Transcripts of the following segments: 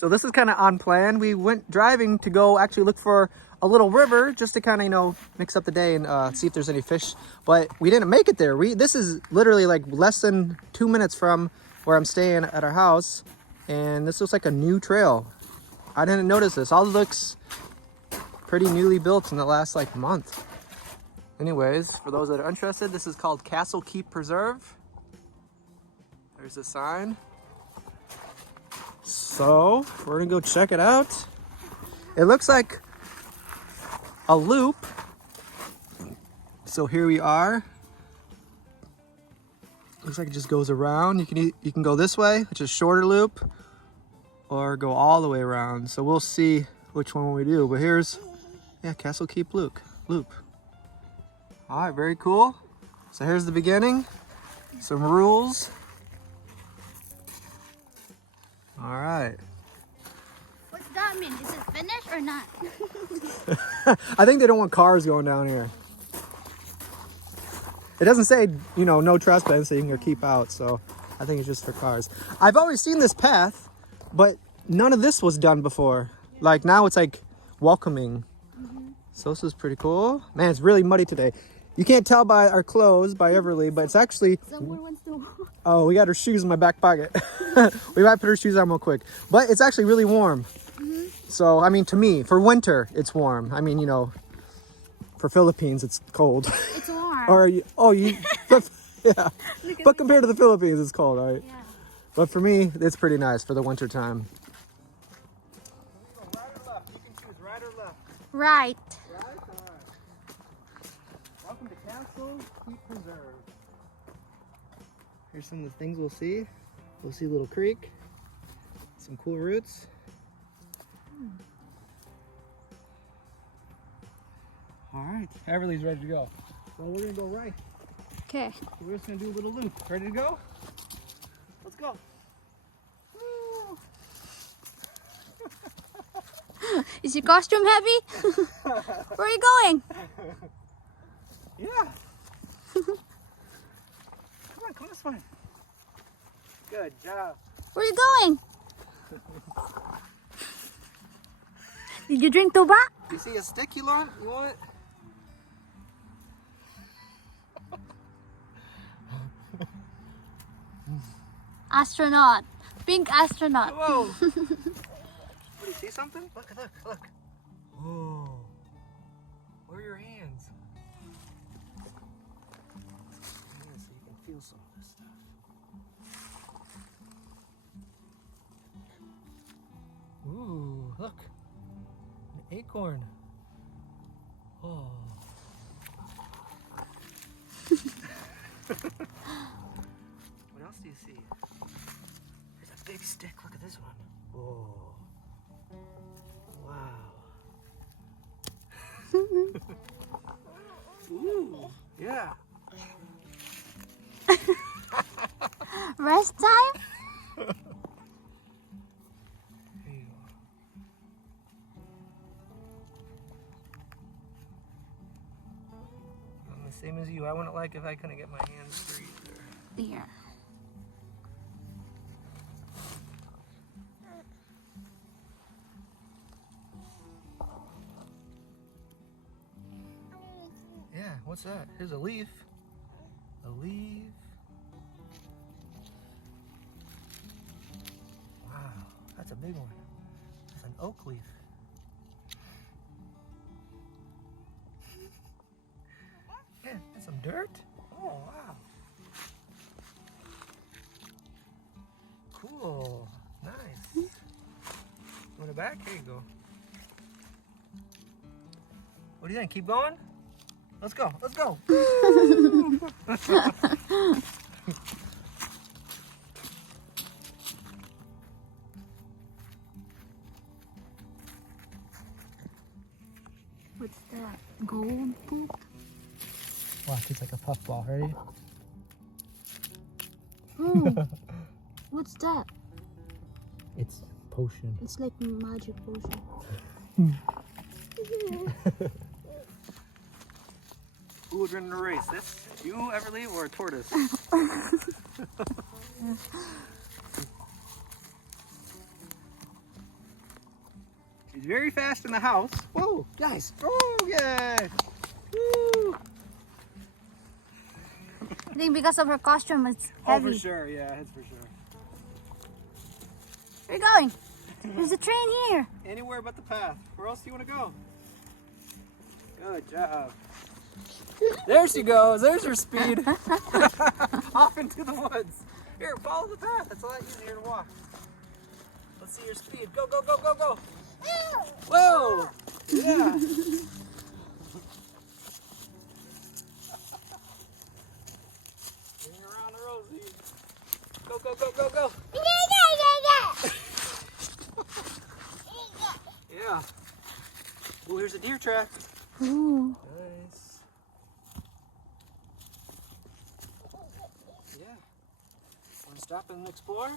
So this is kind of on plan. We went driving to go actually look for a little river just to kind of, you know, mix up the day and see if there's any fish. But we didn't make it there. This is literally like less than 2 minutes from where I'm staying at our house. And this looks like a new trail. I didn't notice this. All looks pretty newly built in the last like month. Anyways, for those that are interested, this is called Castle Keep Preserve. There's a sign. So we're gonna go check it out. It looks like a loop. So here we are. Looks like it just goes around. You can go this way, which is a shorter loop, or go all the way around. So we'll see which one we do. But here's, yeah, Castle Keep loop. All right, very cool. So here's the beginning. Some rules. All right. What's that mean? Is it finished or not? I think they don't want cars going down here. It doesn't say, you know, no trespassing, so you can keep out. So I think it's just for cars. I've always seen this path, but none of this was done before. Like now it's like welcoming. So this is pretty cool. Man, it's really muddy today. You can't tell by our clothes, by Everly, but it's actually... Someone wants to... Oh, we got her shoes in my back pocket. We might put her shoes on real quick. But it's actually really warm. So, I mean, to me, for winter, it's warm. I mean, you know, for Philippines, it's cold. It's warm. Or, yeah. But compared to the Philippines, it's cold, right? Yeah. But for me, it's pretty nice for the winter time. Right or left? You can choose right or left. Right. Right? All right. Welcome to Castle Keep Preserve. Here's some of the things we'll see. We'll see a little creek, some cool roots. All right, Everly's ready to go. Well, we're gonna go right. Okay. So we're just gonna do a little loop. Ready to go? Let's go. Woo. Is your costume heavy? Where are you going? Yeah. Come on this way. Good job. Where are you going? Did you drink tuba? You see a stick you want? You want it? Astronaut. Pink astronaut. Whoa. What, do you see something? Look. Whoa. Where are your hands? So you can feel some of this stuff. Ooh, look. An acorn. Oh. What else do you see? There's a big stick. Look at this one. Oh. Wow. Ooh. Yeah. Rest time? There you go. I'm the same as you. I wouldn't like if I couldn't get my hands free either. Here. Yeah, what's that? Here's a leaf. A leaf. Wow, that's a big one. That's an oak leaf. Yeah, that's some dirt. Oh, wow. Cool. Nice. You want it back? Here you go. What do you think? Keep going? Let's go. Let's go. What's that? Gold poop? Watch, it's like a puffball. Ready? Ooh. What's that? It's potion. It's like magic potion. Who would win in a race? This? You, Everly, or a tortoise? She's very fast in the house. Whoa, guys. Oh, yeah. Woo. I think because of her costume, it's heavy. Oh, for sure. Yeah, it's for sure. Where are you going? There's a train here. Anywhere but the path. Where else do you want to go? Good job. There she goes. There's her speed. Off into the woods. Here, follow the path. It's a lot easier to walk. Let's see your speed. Go, go, go, go, go. Whoa. Yeah. Bring around the Rosie. Go, go, go, go, go. Yeah. Oh, here's a deer track. Ooh. Nice. Yeah. Want to stop and explore?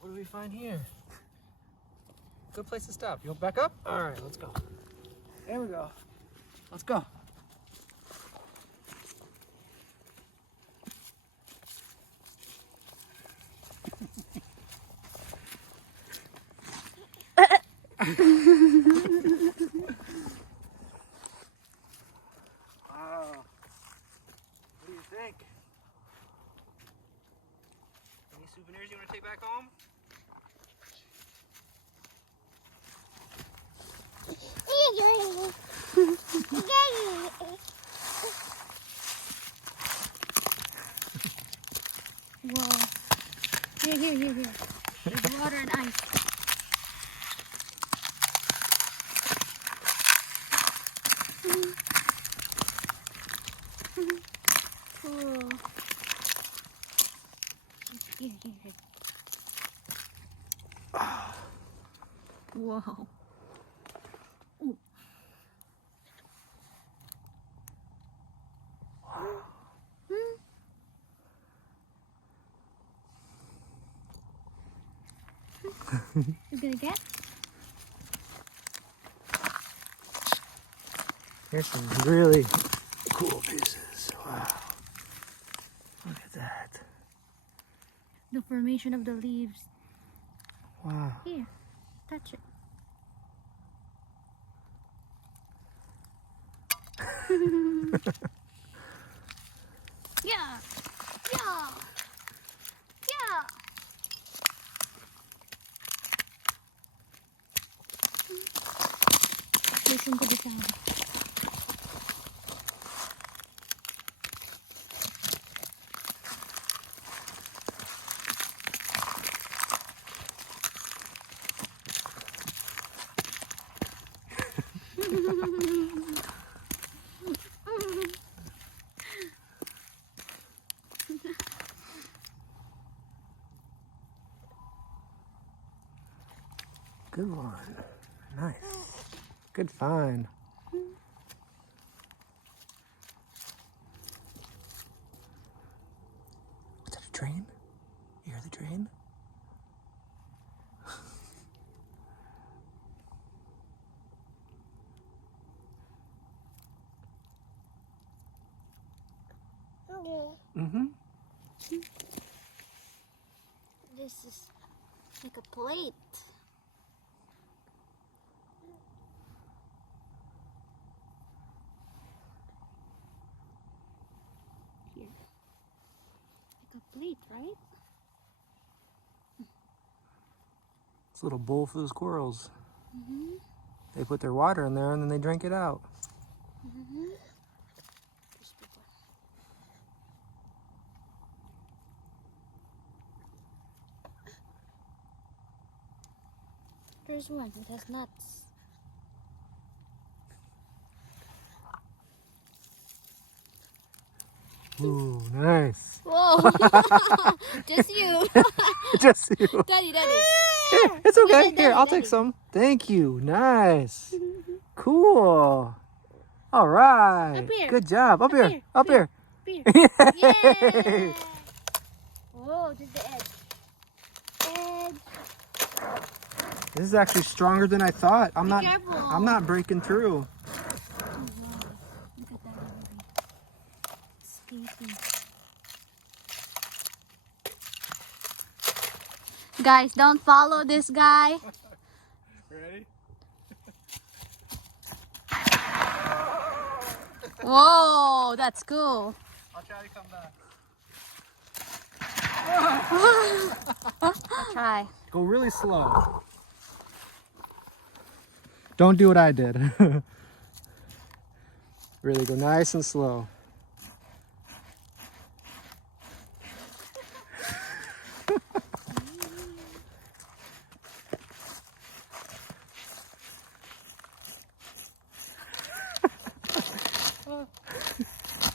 What do we find here? Good place to stop. You want back up? All right, let's go. There we go. Let's go. Wow. What do you think? Any souvenirs you want to take back home? Whoa. Here. There's water and ice. Cool. Here. Whoa. Ooh. You gonna get? Here's some really cool pieces. Wow. Look at that. The formation of the leaves. Wow. Here, touch it. Yeah. Listen to the sound. Good one. Nice. Good find. Is that a train? You hear the train? Mm-hmm. This is like a plate. Here. Like a plate, right? It's a little bowl for the squirrels. Mm-hmm. They put their water in there and then they drink it out. Mm-hmm. There's one that has nuts. Ooh, nice. Whoa! Just you. Just you. Daddy. Yeah, it's okay. Daddy, Here, I'll Daddy. take some. Thank you. Nice. Cool. All right. Up here. Good job. Up here. Up here. Here. Yeah. Whoa, just the edge. This is actually stronger than I thought. I'm careful. not breaking through. Look at that baby. Escaping. Guys, don't follow this guy. Right. Whoa, that's cool. I'll try to come back. I'll try. Go really slow. Don't do what I did. Really go nice and slow.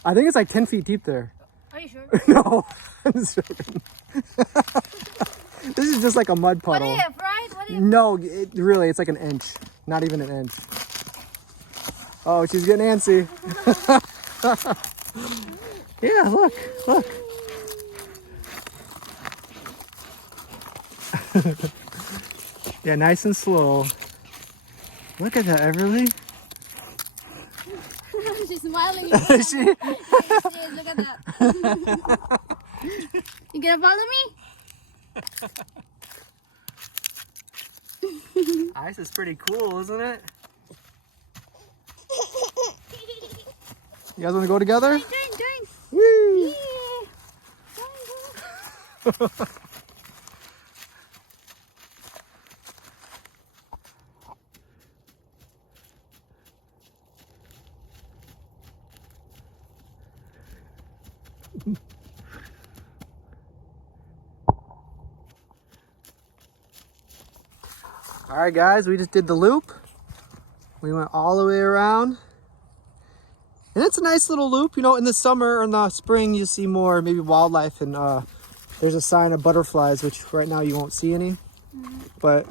I think it's like 10 feet deep there. Are you sure? No, I'm just joking. This is just like a mud What puddle. if, right? What if? No, really, it's like an inch. Not even an inch. Oh, she's getting antsy. Yeah, look. Yeah, nice and slow. Look at that, Everly. She's smiling. She... Yes, look at that. You gonna follow me? Ice is pretty cool, isn't it? You guys want to go together? Doing. Woo! Yeah. All right, guys, we just did the loop. We went all the way around. And it's a nice little loop. You know, in the summer or in the spring, you see more maybe wildlife, and there's a sign of butterflies, which right now you won't see any. But,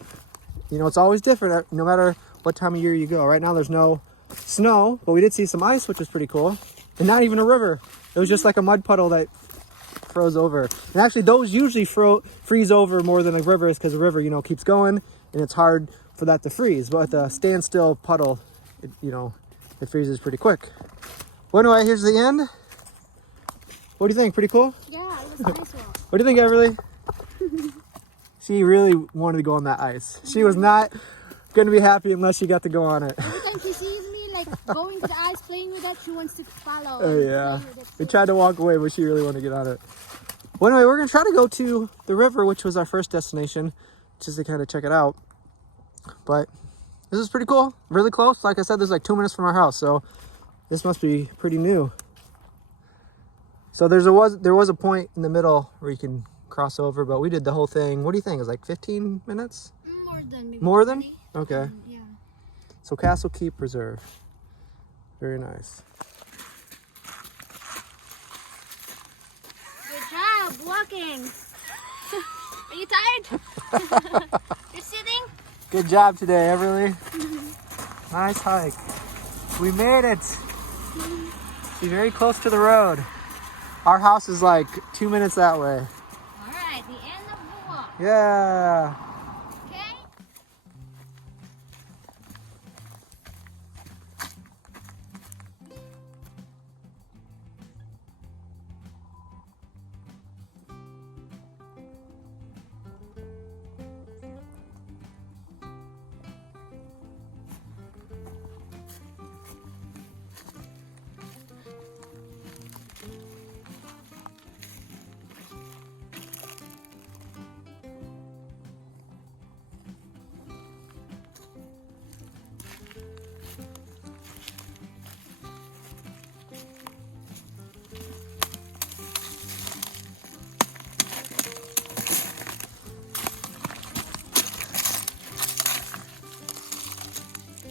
you know, it's always different no matter what time of year you go. Right now there's no snow, but we did see some ice, which was pretty cool. And not even a river. It was just like a mud puddle that froze over. And actually those usually freeze over more than a river, is because a river, you know, keeps going and it's hard for that to freeze. But the standstill puddle, you know, it freezes pretty quick. Well, anyway, here's the end. What do you think? Pretty cool? Yeah, it was a nice one. What do you think, Everly? She really wanted to go on that ice. She was not going to be happy unless she got to go on it. Every time she sees me like going to the ice, playing with that, she wants to follow. Oh, yeah. Play with it. We tried to walk away, but she really wanted to get on it. Well, anyway, we're going to try to go to the river, which was our first destination, just to kind of check it out. But this is pretty cool. Really close. Like I said, this is like 2 minutes from our house, so this must be pretty new. So there was a point in the middle where you can cross over, but we did the whole thing. What do you think? It was like 15 minutes? More than maybe More than? 20. Okay. Yeah. So Castle Keep Preserve. Very nice. Good job walking. Are you tired? You're sitting? Good job today, Everly. Nice hike. We made it. Be very close to the road. Our house is like 2 minutes that way. All right, the end of the walk. Yeah. Okay.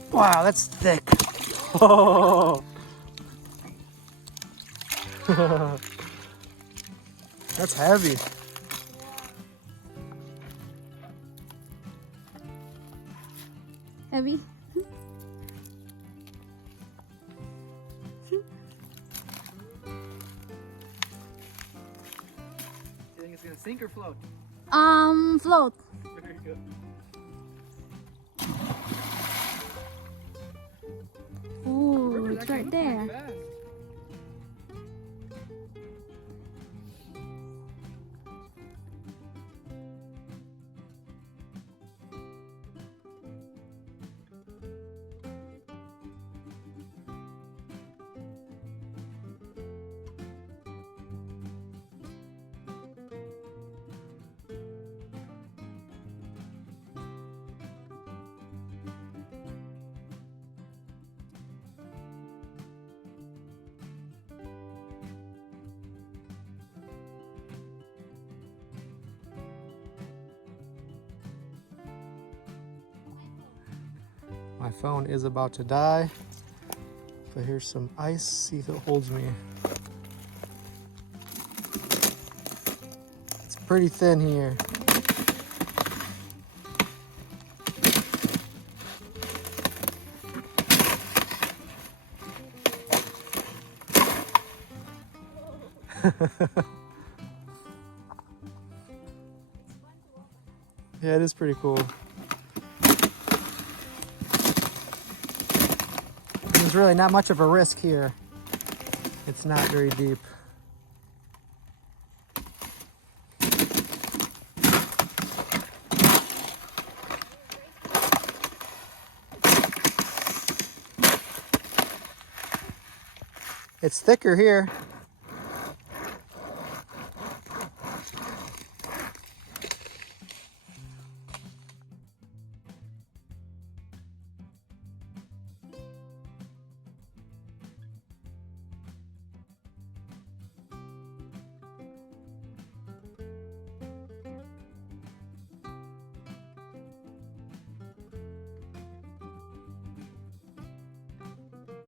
Wow, that's thick. Oh. That's heavy. Heavy. You think it's gonna sink or float? Float. Very good. Ooh, it's right there. My phone is about to die. But here's some ice, see if it holds me. It's pretty thin here. Yeah, it is pretty cool. There's really not much of a risk here. It's not very deep. It's thicker here.